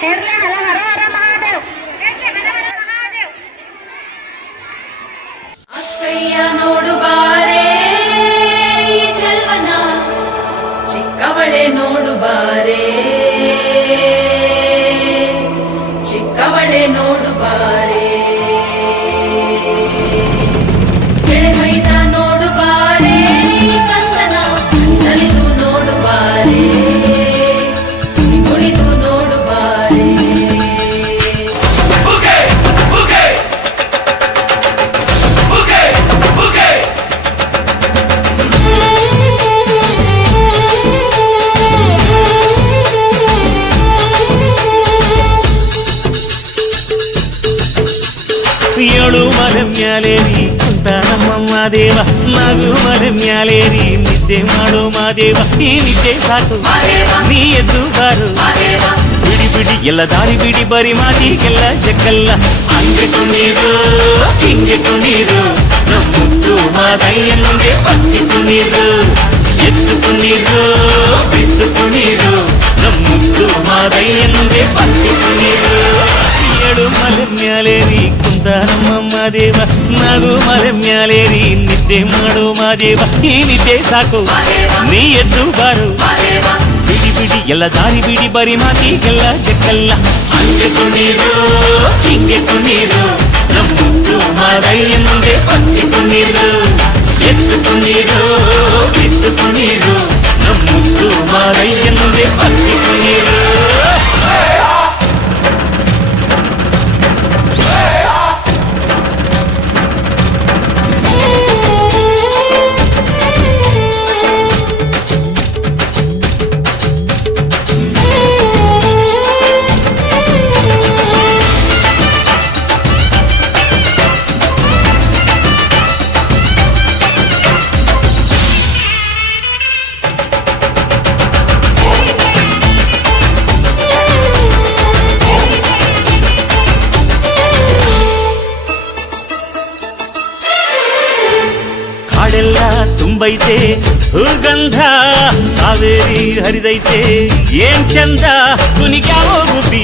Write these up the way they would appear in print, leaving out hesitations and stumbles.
ಹೇಳಲೇ ಹರ ಹರ ಹರ ಮಹಾದೇವ್ ಹರ ಹರ ಮಹಾದೇವ್. ಅಕ್ಕಯ್ಯ ನೋಡು ಬಾರೆ ಈ ಚೆಲ್ವನ, ಚಿಕ್ಕವಳೆ ನೋಡು ಬಾರೆ, ಚಿಕ್ಕವಳೆ ನೋಡು ಬಾರೆ, ಕೆಳಮೈದ ನೋಡು ಬಾರೆ ಈ ಕಂದನ, ನಲಿದು ನೋಡು ಬಾರೆ, ಕುಣಿದು ನೋಡು ಬಾರೆ. ಏಳು ಮಲೆ ಮ್ಯಾಲೇರಿ ಕುಂತ ನಮ್ಮ ಮಾದೇವ, ನಗು ಮಲೆ ಮ್ಯಾಲೇರಿ ನಿದ್ದೆ ಮಾಡೋ ಮಾದೇವ. ಈ ನಿದ್ದೆ ಸಾಕು ನೀ ಎದ್ದು ಬಾರು, ಬಿಡಿ ಬಿಡಿ ಎಲ್ಲ ದಾರಿ ಬಿಡಿ, ಬರಿ ಮಾತಿಗೆಲ್ಲ ಜಗ್ಗಲ್ಲ. ಹಂಗೆ ಕುಣೀರು ಹಿಂಗೆ ಕುಣೀರು, ನಮ್ಮುತ್ತು ಮಾದಯ್ಯ ಮುಂದೆ ಪಟ್ಟಿ ಕುಣೀರು, ಎದ್ದು ಕುಣೀರು ಬಿದ್ದು ಕುಣೀರು, ನಮ್ಮುತ್ತು ಮಾದಯ್ಯ ಮುಂದೆ ಪಟ್ಟಿ ಕುಣೀರು. ಏಳು ಮಲೆ ಮ್ಯಾಲೇರಿ ಕುಂತ ನಮ್ಮ ಮಾದೇವ, ನಗು ಮಲೆ ಮ್ಯಾಲೇರಿ ನಿದ್ದೆ ಮಾಡೋ ಮಾದೇವ. ಈ ನಿದ್ದೆ ಸಾಕು ನೀ ಎದ್ದು ಬಾರು, ಬಿಡಿ ಬಿಡಿ ಎಲ್ಲ ದಾರಿ ಬಿಡಿ, ಬರಿ ಮಾತಿಗೆಲ್ಲ ಜಗ್ಗಲ್ಲ. ಹಂಗೆ ಕುಣೀರು ಹಿಂಗೆ ಕುಣೀರು, ನಮ್ಮುತ್ತು ಮಾದಯ್ಯ ಮುಂದೆ ಪಟ್ಟಿ ಕುಣೀರು, ಎದ್ದು ಕುಣೀರು ಬಿದ್ದು ಕುಣೀರು, ನಮ್ಮುತ್ತು ಮಾದಯ್ಯ ಮುಂದೆ ಪಟ್ಟಿ ಕುಣೀರು. ಕಾಡೆಲ್ಲ ತುಂಬೈತೆ ಹೂಗಂಧ, ಕಾವೇರಿ ಹರಿದೈತೆ ಏನ್ ಚಂದ, ಕುನಿಗ್ಯಾವೋ ಗುಬ್ಬಿ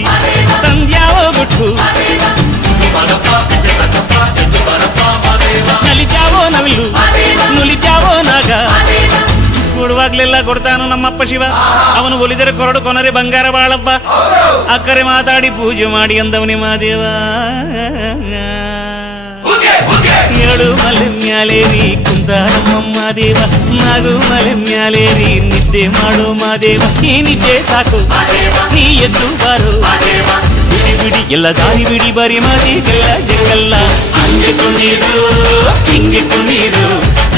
ತಂದ್ಯಾವೋ ಗುಟ್ಟು, ನಲಿತ್ಯಾವೋ ನವಿಲು ನುಲಿತ್ಯಾವೋ ನಾಗ. ಕೊಡುವಾಗ್ಲೆಲ್ಲ ಕೊಡ್ತಾನು ನಮ್ಮಪ್ಪ ಶಿವ, ಅವನು ಒಲಿದರೆ ಕೊರಡು ಕೊನರೆ ಬಂಗಾರ ಬಾಳಪ್ಪ. ಅಕ್ಕರೆ ಮಾತಾಡಿ ಪೂಜೆ ಮಾಡಿ ಅಂದವನಿ ಮಾದೇವ. ಏಳು ಮಲೆ ಮ್ಯಾಲೇರಿ ಕುಂತ ನಮ್ಮ ಮಾದೇವ, ನಗು ಮಲೆ ಮ್ಯಾಲೇರಿ ನಿದ್ದೆ ಮಾಡೋ ಮಾದೇವ. ಈ ನಿದ್ದೆ ಸಾಕು ನೀ ಎದ್ದು ಬಾರು, ಬಿಡಿ ಬಿಡಿ ಎಲ್ಲ ದಾರಿ ಬಿಡಿ, ಬರಿ ಮಾತಿಗೆಲ್ಲ ಜಗ್ಗಲ್ಲ. ಹಂಗೆ ಕುಣೀರು ಹಿಂಗೆ ಕುಣೀರು,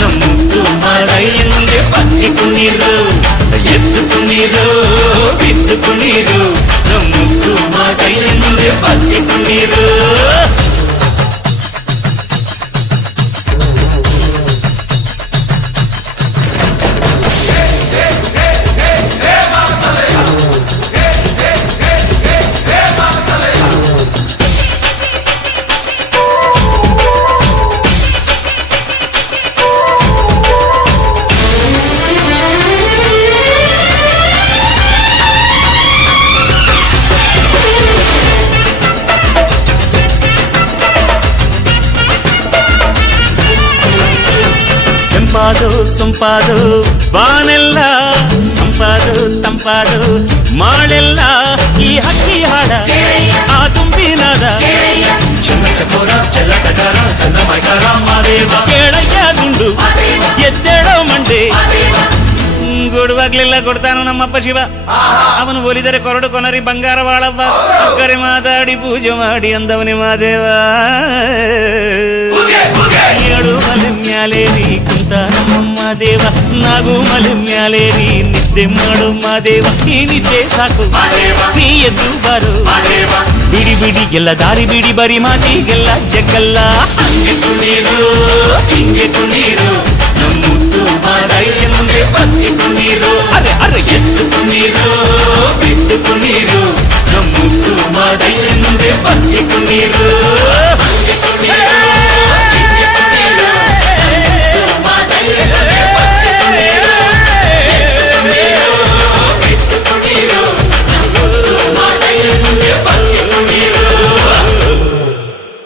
ನಮ್ಮುತ್ತು ಮಾದಯ್ಯ ಮುಂದೆ ಪಟ್ಟಿ ಕುಣೀರು, ಎದ್ದು ಕುಣೀರು ಬಿದ್ದು ಕುಣೀರು, ನಮ್ಮುತ್ತು ಮಾದಯ್ಯ ಮುಂದೆ ಪಟ್ಟಿ ಕುಣೀರು. ತಂಪಾದು ಸೊಂಪಾದು ಬಾನೆಲ್ಲ, ತಂಪಾದು ತಂಪಾದು ಮಾಳೆಲ್ಲ, ಈ ಹಕ್ಕಿ ಹಾಡ ಆ ತುಂಬಿನಾದ, ಚನ್ನ ಚಕೋರ ಚೆಲ್ಲ ಕಟಾರ ಚನ್ನ ಮೈಕಾರ ಮಾದೇವ. ಕೇಳಯ್ಯ ದುಂಡು ಎದ್ದೇಳೋ ಮಂಡೆ, ಕೊಡುವಾಗ್ಲೆಲ್ಲ ಕೊಡ್ತಾನು ನಮ್ಮಪ್ಪ ಶಿವ, ಅವನು ಒಲಿದರೆ ಕೊರಡು ಕೊನರಿ ಬಂಗಾರ ಬಾಳವ್ವ. ಅಕ್ಕರೆ ಮಾತಾಡಿ ಪೂಜೆ ಮಾಡಿ ಅಂದವನಿ ಮಾದೇವ. ಏಳು ಮಲೆ ಮ್ಯಾಲೇರಿ ಕುಂತ ನಮ್ಮ ಮಾದೇವ, ನಗು ಮಲೆ ಮ್ಯಾಲೇರಿ ನಿದ್ದೆ ಮಾಡು ಮಾದೇವ. ಈ ನಿದ್ದೆ ಸಾಕು ನೀ ಎದ್ದು ಬಾರು, ಬಿಡಿ ಬಿಡಿ ಎಲ್ಲ ದಾರಿ ಬಿಡಿ, ಬರಿ ಮಾತಿಗೆಲ್ಲ ಜಗ್ಗಲ್ಲ. ಹಂಗೆ ಕುಣೀರು ಹಿಂಗೆ ಕುಣೀರು, ನಮ್ಮುತ್ತು ಮಾದಯ್ಯ ಮುಂದೆ ಪಟ್ಟಿ ಕುಣೀರು, ಅರೆ ಅರೆ ಎದ್ದು ಕುಣೀರು ಬಿದ್ದು ಕುಣೀರು, ನಮ್ಮುತ್ತು ಮಾದಯ್ಯ ಮುಂದೆ ಪಟ್ಟಿ ಕುಣೀರು.